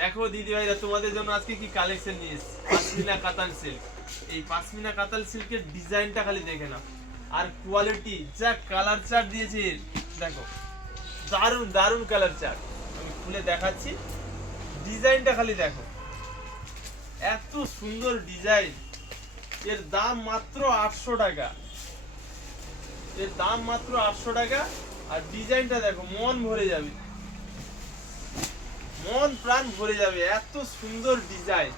দেখো দিদি ভাইরা তোমাদের জন্য আজকে কি কালেকশন নিয়ে এসেছি। পাশমিনা কাতান সিল্ক। এই পাশমিনা কাতান সিল্কের ডিজাইনটা খালি দেখে নাও, আর কোয়ালিটি যা কালার চার্ট দিয়েছে দেখো, দারুন দারুন কালার চার্ট। আমি খুলে দেখাচ্ছি, ডিজাইনটা খালি দেখো, এত সুন্দর ডিজাইন। এর দাম মাত্র 800 টাকা। এর দাম মাত্র 800 টাকা। আর ডিজাইনটা দেখো, মন ভরে যাবে, মন প্রাণ ভরে যাবে, এত সুন্দর ডিজাইন।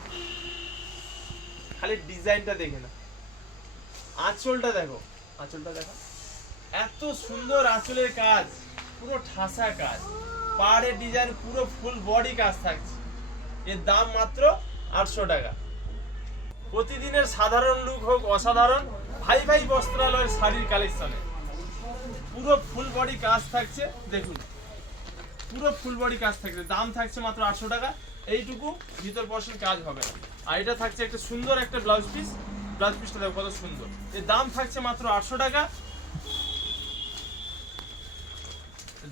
খালি ডিজাইনটা দেখে না, আঁচলটা দেখো, আঁচলটা দেখো, এত সুন্দর আঁচলের কাজ, পুরো ঠাসা কাজ, পাড়ের ডিজাইন, পুরো ফুল বডি কাজ থাকছে। এর দাম মাত্র 800 টাকা। প্রতিদিনের সাধারণ লুক হোক অসাধারণ, ভাই ভাই বস্ত্রালয়ের শাড়ির কালেকশনে পুরো ফুল বডি কাজ থাকছে। দেখুন, পুরো ফুল বডি কাজ থাকছে, দাম থাকছে মাত্র 800 টাকা। এইটুকু ভিতর পশন কাজ হবে না। আর এটা থাকছে একটা সুন্দর একটা ব্লাউজ পিস। ব্লাউজ পিসটা দেখো কত সুন্দর। এর দাম থাকছে মাত্র 800 টাকা।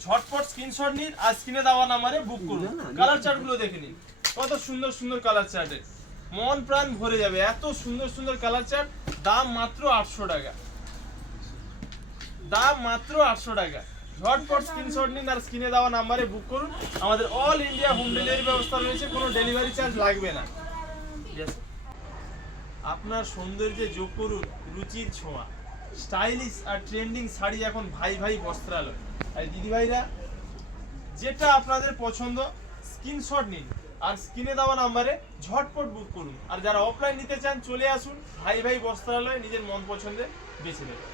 ঝটপট স্ক্রিনশট নিন আর স্ক্রিনে দেওয়া নাম্বারে বুক করুন। কালার চার্টগুলো দেখে নিন, কত সুন্দর সুন্দর কালার চার্টে মন প্রাণ ভরে যাবে, এত সুন্দর সুন্দর কালার চার্ট। দাম মাত্র 800 টাকা। দাম মাত্র 800 টাকা। ঝটপট স্ক্রিনশট নিন আর স্ক্রিনে দেওয়া নাম্বারে বুক করুন। আমাদের অল ইন্ডিয়া হোম ডেলিভারি ব্যবস্থা রয়েছে, কোনো ডেলিভারি চার্জ লাগবে না। আপনার সৌন্দর্যে যোগ করুন রুচির ছোঁয়া। স্টাইলিশ আর ট্রেন্ডিং শাড়ি এখন ভাই ভাই বস্ত্রালয়। আর দিদি ভাইরা, যেটা আপনাদের পছন্দ স্ক্রিনশট নিন আর স্ক্রিনে দেওয়া নাম্বারে ঝটপট বুক করুন। আর যারা অফলাইন নিতে চান চলে আসুন ভাই ভাই বস্ত্রালয়, নিজের মন পছন্দের বেছে নেবেন।